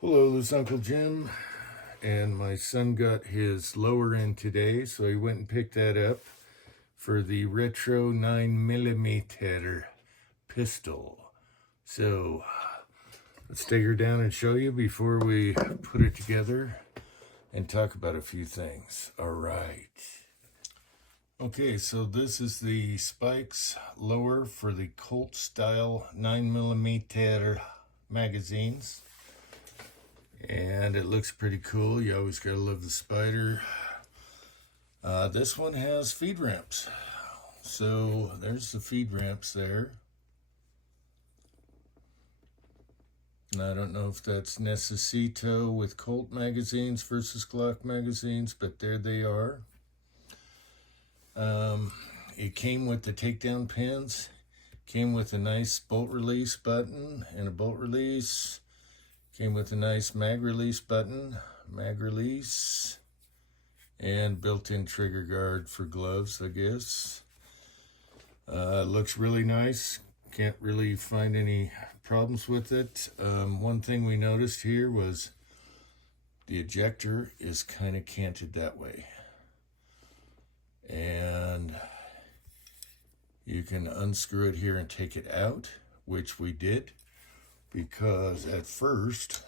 Hello, this is Uncle Jim, and my son got his lower in today, so he went and picked that up for the Retro 9mm pistol. So let's take her down and show you before we put it together and talk about a few things. All right. Okay, so this is the Spikes lower for the Colt style 9mm magazines. And it looks pretty cool. You always gotta love the Spider. This one has feed ramps. So there's the feed ramps there. And I don't know if that's Necessito with Colt magazines versus Glock magazines, but there they are. It came with the takedown pins. Came with a nice bolt release button and a bolt release. Came with a nice mag release button, mag release, and built-in trigger guard for gloves, I guess. Looks really nice. Can't really find any problems with it. One thing we noticed here was the ejector is kind of canted that way. And you can unscrew it here and take it out, which we did. Because at first,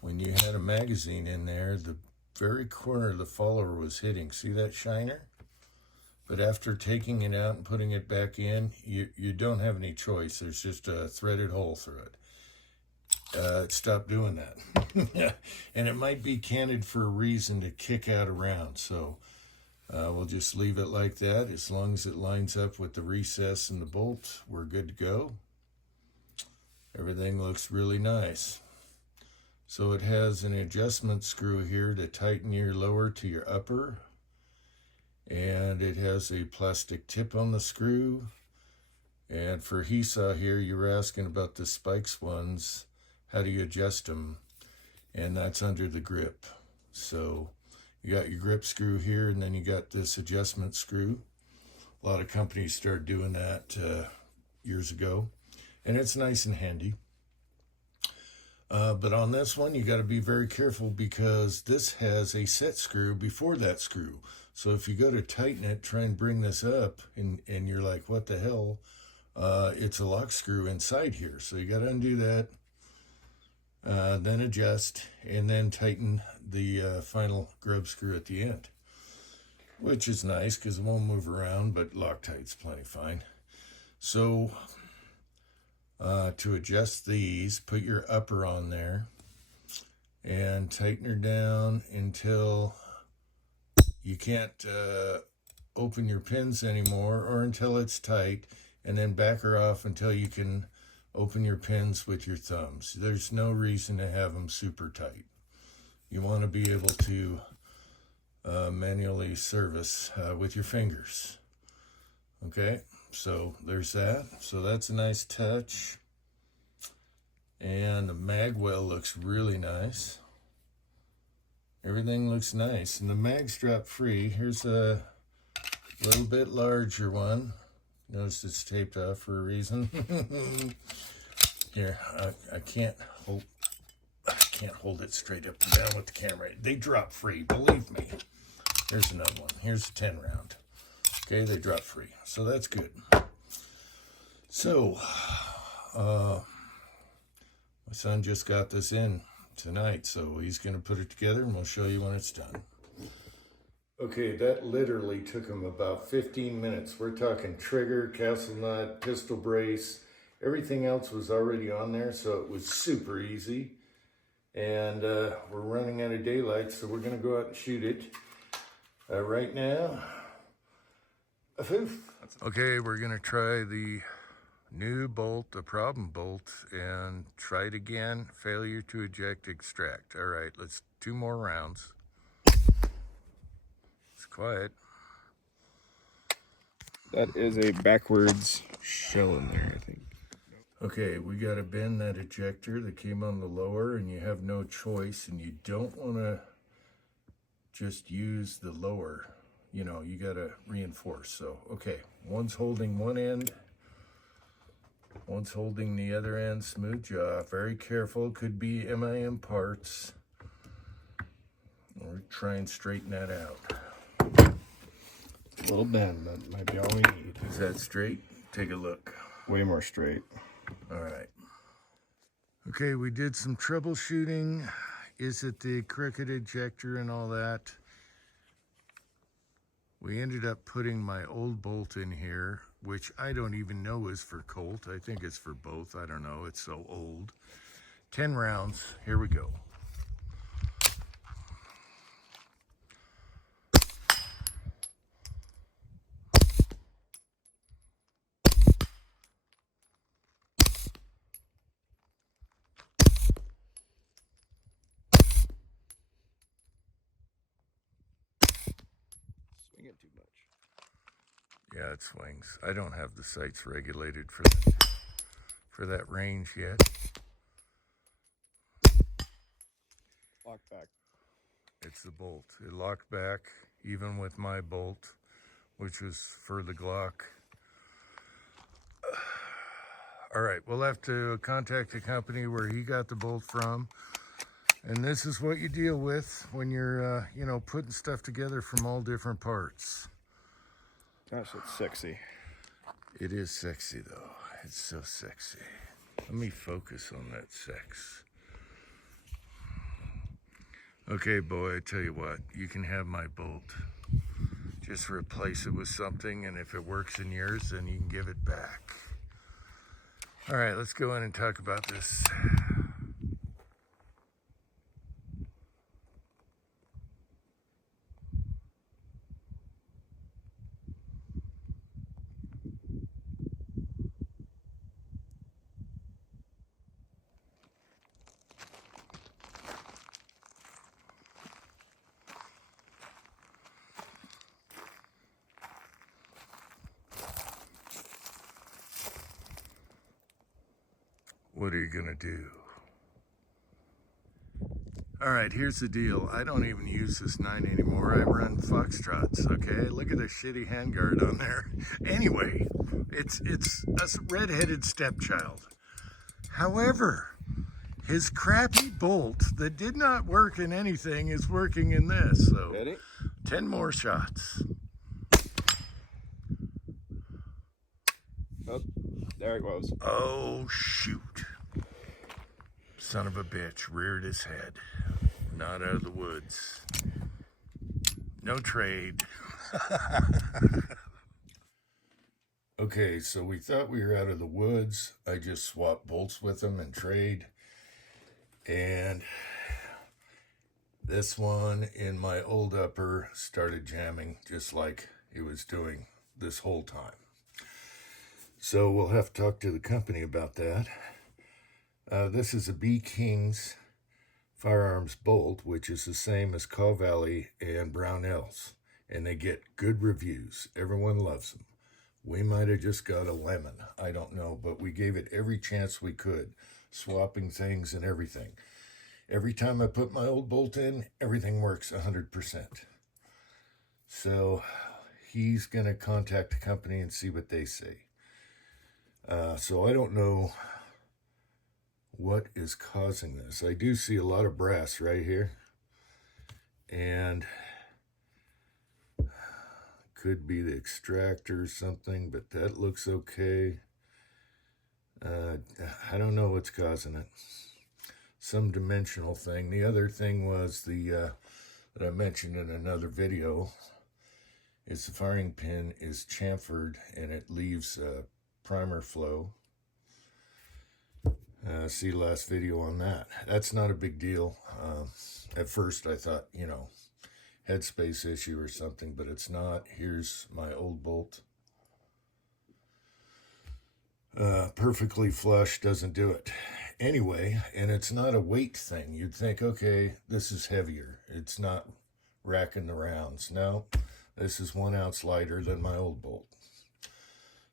when you had a magazine in there, the very corner of the follower was hitting. See that shiner? But after taking it out and putting it back in, you don't have any choice. There's just a threaded hole through it. It stopped doing that. And it might be canted for a reason to kick out around. So we'll just leave it like that. As long as it lines up with the recess and the bolt, we're good to go. Everything looks really nice. So it has an adjustment screw here to tighten your lower to your upper. And it has a plastic tip on the screw. And for Hesaw here, you were asking about the Spikes ones. How do you adjust them? And that's under the grip. So you got your grip screw here, and then you got this adjustment screw. A lot of companies started doing that years ago. And it's nice and handy. But on this one, you got to be very careful because this has a set screw before that screw. So if you go to tighten it, try and bring this up, and you're like, what the hell? It's a lock screw inside here. So you got to undo that, then adjust, and then tighten the final grub screw at the end. Which is nice because it won't move around, but Loctite's plenty fine. So to adjust these, put your upper on there and tighten her down until you can't open your pins anymore, or until it's tight, and then back her off until you can open your pins with your thumbs. There's no reason to have them super tight. You want to be able to manually service with your fingers. Okay, so there's that. So that's a nice touch. And the mag well looks really nice. Everything looks nice. And the mag's drop free. Here's a little bit larger one. Notice it's taped off for a reason. Here, I can't hold it straight up and down with the camera. They drop free, believe me. Here's another one. Here's a 10 round. Okay, they drop free. So that's good. So, my son just got this in tonight, so he's going to put it together, and we'll show you when it's done. Okay, that literally took him about 15 minutes. We're talking trigger, castle nut, pistol brace. Everything else was already on there, so it was super easy. And we're running out of daylight, so we're going to go out and shoot it right now. Okay, we're going to try the new bolt, the problem bolt, and try it again. Failure to eject, extract. All right, let's 2 more rounds. It's quiet. That is a backwards shell in there, I think. Okay, we got to bend that ejector that came on the lower, and you have no choice, and you don't want to just use the lower. You know, you got to reinforce. So, okay, one's holding one end. One's holding the other end, smooth jaw. Very careful, could be MIM parts. We'll try and straighten that out. A little bend, that might be all we need. Is that straight? Take a look. Way more straight. All right. Okay, we did some troubleshooting. Is it the crooked ejector and all that? We ended up putting my old bolt in here, which I don't even know is for Colt. I think it's for both. I don't know. It's so old. 10 rounds. Here we go. Swinging too much. Yeah, it swings. I don't have the sights regulated for that range yet. Lock back. It's the bolt. It locked back, even with my bolt, which was for the Glock. All right, we'll have to contact the company where he got the bolt from. And this is what you deal with when you're, you know, putting stuff together from all different parts. Gosh, that's sexy. It is sexy, though. It's so sexy. Let me focus on that sex. Okay, boy, I tell you what, you can have my bolt. Just replace it with something, and if it works in yours, then you can give it back. All right, let's go in and talk about this. What are you gonna do? All right, here's the deal. I don't even use this 9 anymore. I run Foxtrots, okay? Look at the shitty handguard on there. Anyway, it's a redheaded stepchild. However, his crappy bolt that did not work in anything is working in this. So Ready? 10 more shots. Oh, there it goes. Oh, shoot. Son of a bitch reared his head. Not out of the woods. No trade. Okay, so we thought we were out of the woods. I just swapped bolts with him and trade. And this one in my old upper started jamming just like it was doing this whole time. So we'll have to talk to the company about that. This is a B King's firearms bolt, which is the same as Call Valley and Brownells, and they get good reviews. Everyone loves them. We might have just got a lemon. I don't know, but we gave it every chance we could, swapping things and everything. Every time I put my old bolt in, everything works 100%. So he's going to contact the company and see what they say. So I don't know what is causing this. I do see a lot of brass right here, and could be the extractor or something, but that looks okay. I don't know what's causing it. Some dimensional thing. The other thing was the that I mentioned in another video is the firing pin is chamfered and it leaves primer flow. See the last video on that. That's not a big deal. At first I thought, you know, headspace issue or something, but it's not. Here's my old bolt. Perfectly flush, doesn't do it. Anyway, and it's not a weight thing. You'd think, okay, this is heavier. It's not racking the rounds. No, this is 1 ounce lighter than my old bolt.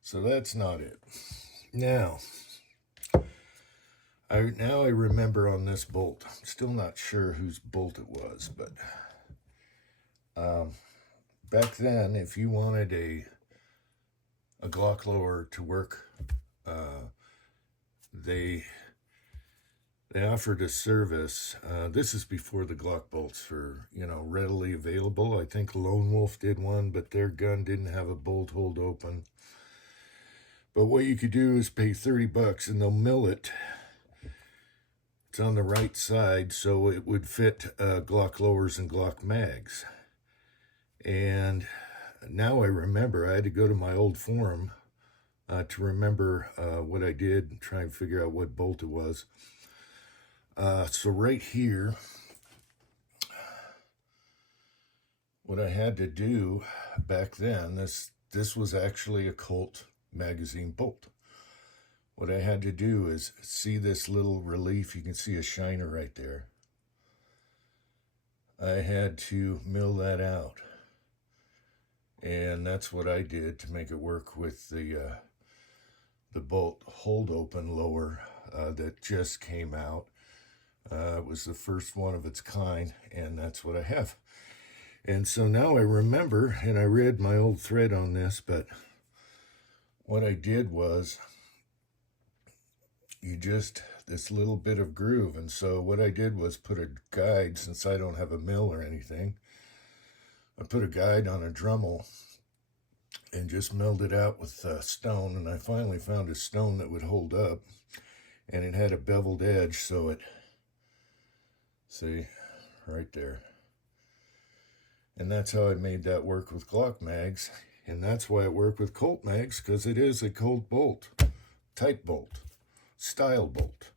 So that's not it. Now I remember on this bolt. I'm still not sure whose bolt it was, but back then, if you wanted a Glock lower to work they offered a service. This is before the Glock bolts were, readily available. I think Lone Wolf did one, but their gun didn't have a bolt hold open. But what you could do is pay $30 and they'll mill it. It's on the right side, so it would fit Glock lowers and Glock mags. And now I remember I had to go to my old forum to remember what I did and try and figure out what bolt it was. So right here, what I had to do back then, this was actually a Colt magazine bolt. What I had to do is see this little relief. You can see a shiner right there. I had to mill that out. And that's what I did to make it work with the bolt hold open lower that just came out. It was the first one of its kind, and that's what I have. And so now I remember, and I read my old thread on this, but what I did was this little bit of groove. And so what I did was put a guide, since I don't have a mill or anything, I put a guide on a Dremel and just milled it out with stone. And I finally found a stone that would hold up, and it had a beveled edge, so it, see, right there. And that's how I made that work with Glock mags. And that's why it worked with Colt mags, because it is a Colt bolt, type bolt, style bolt.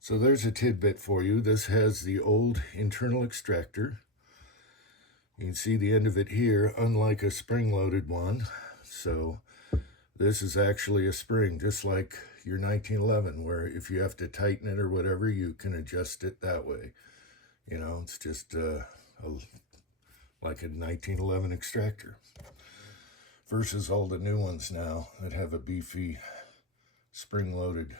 So there's a tidbit for you. This has the old internal extractor. You can see the end of it here, unlike a spring-loaded one. So this is actually a spring, just like your 1911, where if you have to tighten it or whatever, you can adjust it that way. It's just like a 1911 extractor. Versus all the new ones now that have a beefy spring-loaded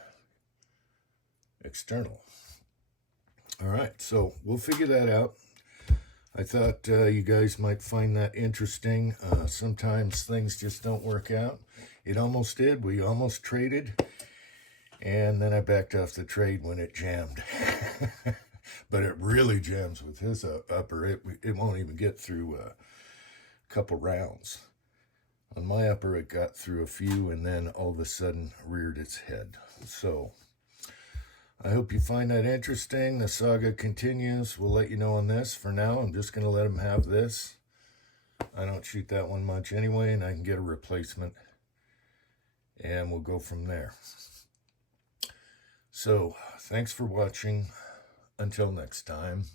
external. All right, so we'll figure that out. I thought you guys might find that interesting. Sometimes things just don't work out. It almost did. We almost traded, and then I backed off the trade when it jammed. But it really jams with his upper. It won't even get through a couple rounds. On my upper, it got through a few and then all of a sudden reared its head. So I hope you find that interesting. The saga continues. We'll let you know on this. For now, I'm just going to let him have this. I don't shoot that one much anyway, and I can get a replacement. And we'll go from there. So thanks for watching. Until next time.